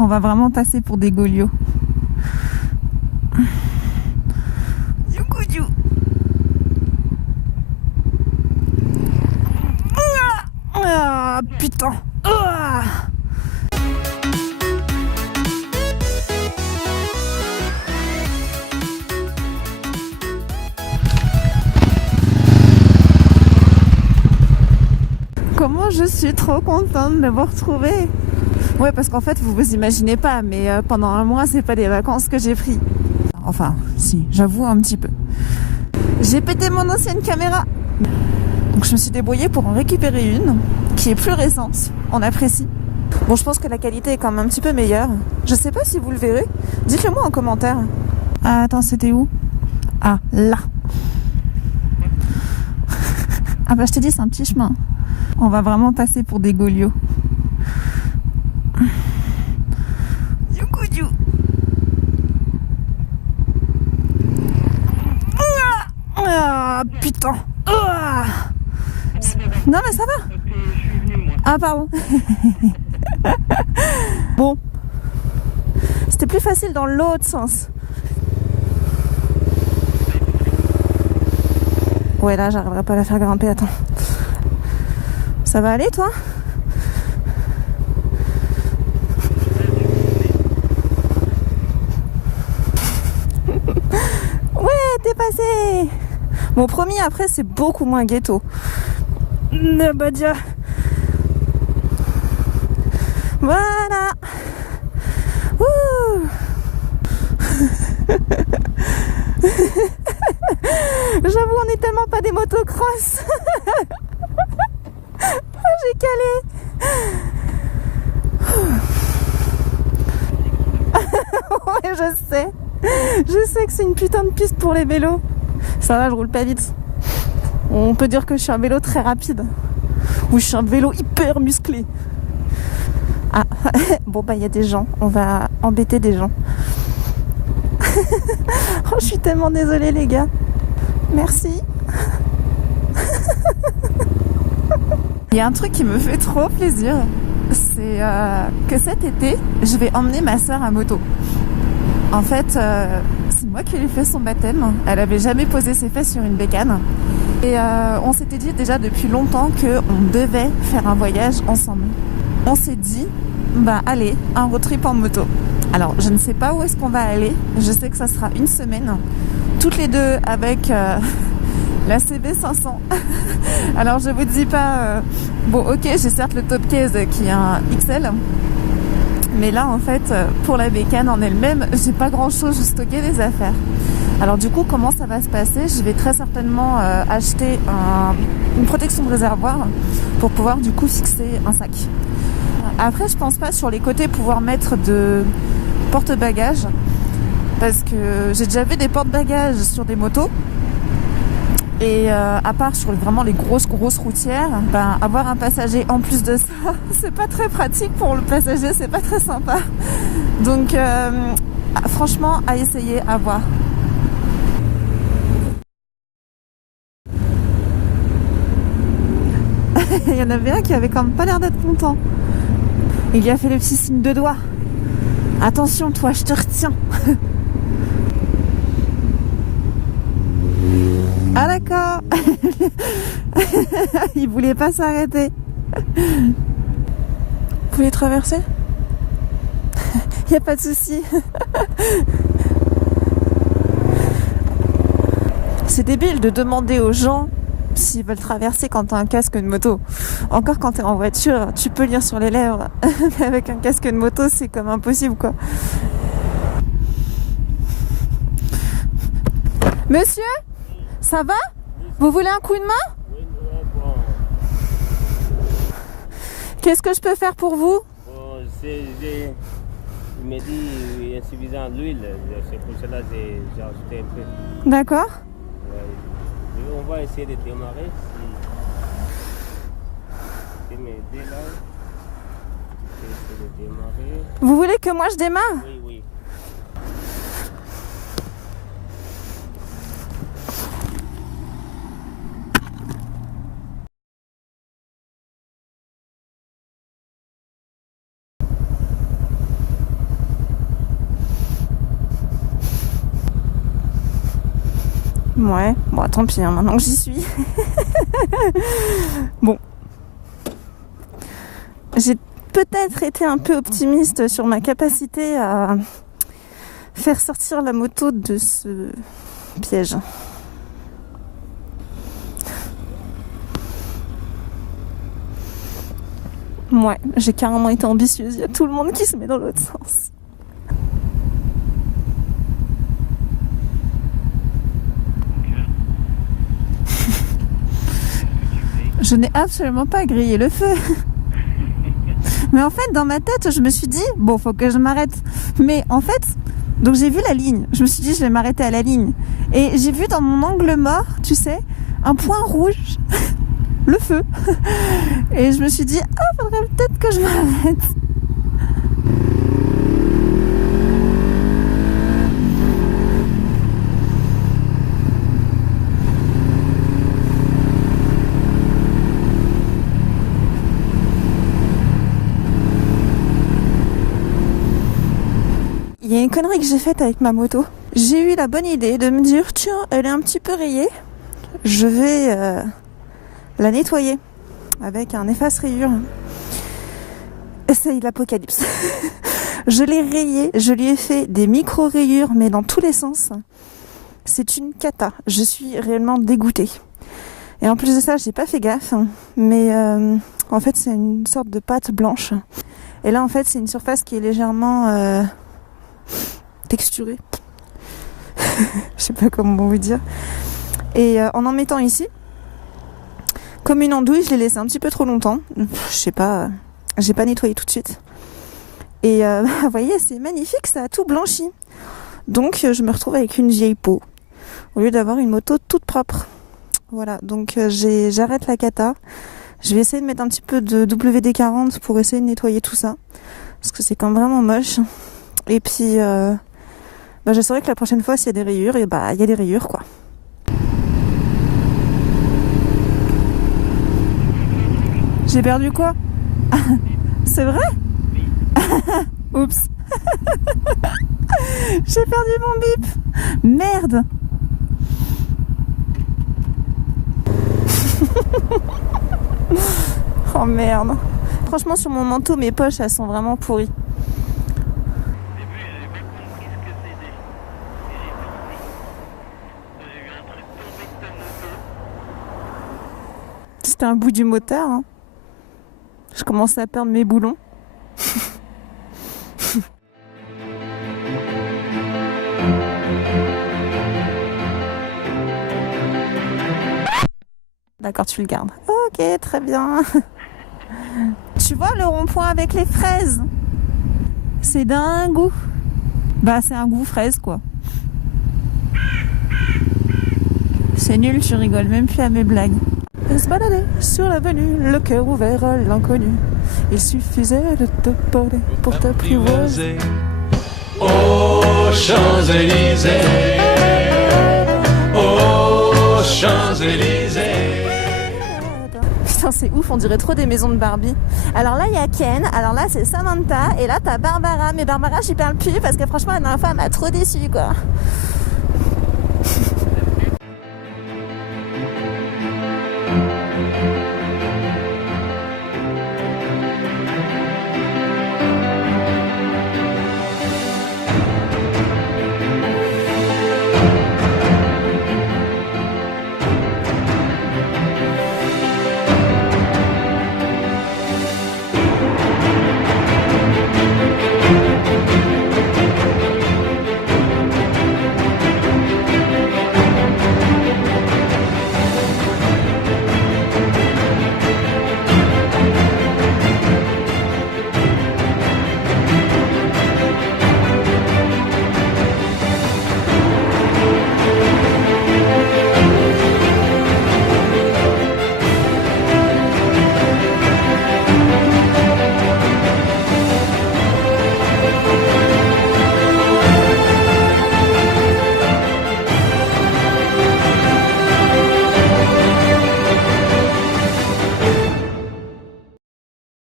On va vraiment passer pour des Golios. Ah, putain. Ah. Comment je suis trop contente de vous retrouver. Ouais, parce qu'en fait, vous vous imaginez pas, mais pendant un mois, c'est pas des vacances que j'ai pris. Enfin, si, j'avoue un petit peu. J'ai pété mon ancienne caméra. Donc je me suis débrouillée pour en récupérer une, qui est plus récente, on apprécie. Bon, je pense que la qualité est quand même un petit peu meilleure. Je sais pas si vous le verrez. Dites-le moi en commentaire. Ah, attends, c'était où? Ah, là. Ah bah je t'ai dit, c'est un petit chemin. On va vraiment passer pour des Golios. Ah, putain. Ah. Non mais ça va. Ah pardon. Bon. C'était plus facile dans l'autre sens. Ouais, là j'arriverai pas à la faire grimper, attends. Ça va aller toi? Ouais, t'es passé. Bon, promis, après c'est beaucoup moins ghetto. Bah déjà. Voilà. Ouh. J'avoue, on est tellement pas des motocross. J'ai calé. Ouais, je sais. Je sais que c'est une putain de piste pour les vélos. Ça va, je roule pas vite. On peut dire que je suis un vélo très rapide. Ou je suis un vélo hyper musclé. Ah, bon bah il y a des gens. On va embêter des gens. Oh, je suis tellement désolée les gars. Merci. Il y a un truc qui me fait trop plaisir. C'est que cet été, je vais emmener ma soeur à moto. En fait, c'est moi qui lui ai fait son baptême. Elle avait jamais posé ses fesses sur une bécane. Et on s'était dit déjà depuis longtemps qu'on devait faire un voyage ensemble. On s'est dit, bah allez, un road trip en moto. Alors, je ne sais pas où est-ce qu'on va aller. Je sais que ça sera une semaine. Toutes les deux avec la CB500. Alors, je vous dis pas... Bon, ok, j'ai certes le top case qui est un XL. Mais là, en fait, pour la bécane en elle-même, j'ai pas grand-chose, je stockais des affaires. Alors du coup, comment ça va se passer? Je vais très certainement acheter une protection de réservoir pour pouvoir du coup fixer un sac. Après, je pense pas sur les côtés pouvoir mettre de porte-bagages parce que j'ai déjà vu des porte-bagages sur des motos. Et à part sur vraiment les grosses routières, ben, avoir un passager en plus de ça, c'est pas très pratique pour le passager, c'est pas très sympa. Donc franchement, à essayer, à voir. Il y en avait un qui avait quand même pas l'air d'être content. Il lui a fait le petit signe de doigt. Attention toi, je te retiens. Ah d'accord. Il voulait pas s'arrêter. Vous voulez traverser? Il n'y a pas de souci. C'est débile de demander aux gens s'ils veulent traverser quand tu as un casque de moto. Encore quand tu es en voiture, tu peux lire sur les lèvres. Mais avec un casque de moto, c'est comme impossible quoi. Monsieur, ça va? Vous voulez un coup de main? Qu'est-ce que je peux faire pour vous? Il m'a dit il est insuffisant d'huile, c'est pour cela que j'ai ajouté un peu. D'accord. Ouais. On va essayer de démarrer. Si tu m'aides là, tu peux essayer de démarrer. Vous voulez que moi je démarre? Oui, oui. Ouais, bon tant pis, hein, maintenant que j'y suis. Bon. J'ai peut-être été un peu optimiste sur ma capacité à faire sortir la moto de ce piège. Ouais, j'ai carrément été ambitieuse. Il y a tout le monde qui se met dans l'autre sens. Je n'ai absolument pas grillé le feu. Mais en fait, dans ma tête, je me suis dit, bon, faut que je m'arrête. Mais en fait, donc j'ai vu la ligne. Je me suis dit, je vais m'arrêter à la ligne. Et j'ai vu dans mon angle mort, tu sais, un point rouge. Le feu. Et je me suis dit, ah, faudrait peut-être que je m'arrête. Il y a une connerie que j'ai faite avec ma moto. J'ai eu la bonne idée de me dire, tiens, elle est un petit peu rayée. Je vais la nettoyer avec un efface-rayure. C'est l'apocalypse. Je l'ai rayée, je lui ai fait des micro-rayures, mais dans tous les sens. C'est une cata. Je suis réellement dégoûtée. Et en plus de ça, j'ai pas fait gaffe. Mais en fait, c'est une sorte de pâte blanche. Et là, en fait, c'est une surface qui est légèrement texturée. Je sais pas comment vous dire. Et en mettant ici, comme une andouille, je l'ai laissé un petit peu trop longtemps. Je sais pas, j'ai pas nettoyé tout de suite. Et vous voyez, c'est magnifique, ça a tout blanchi. Donc je me retrouve avec une vieille peau au lieu d'avoir une moto toute propre. Voilà, donc j'arrête la cata. Je vais essayer de mettre un petit peu de WD-40 pour essayer de nettoyer tout ça. Parce que c'est quand même vraiment moche. Et puis, je saurai que la prochaine fois, s'il y a des rayures, et il y a des rayures, quoi. J'ai perdu quoi? C'est vrai? Oups. J'ai perdu mon bip. Merde. Oh merde. Franchement, sur mon manteau, mes poches, elles sont vraiment pourries. C'était un bout du moteur, hein. Je commençais à perdre mes boulons. D'accord, tu le gardes. Ok, très bien. Tu vois le rond-point avec les fraises? C'est d'un goût. C'est un goût fraise, quoi. C'est nul, tu rigoles même plus à mes blagues. Et se balader sur l'avenue, le cœur ouvert à l'inconnu. Il suffisait de te parler pour t'apprivoiser. Aux Champs-Élysées, aux Champs-Élysées. Putain, c'est ouf, on dirait trop des maisons de Barbie. Alors là, il y a Ken, alors là, c'est Samantha, et là, t'as Barbara. Mais Barbara, j'y parle plus parce que franchement, la dernière fois, elle m'a trop déçue, quoi.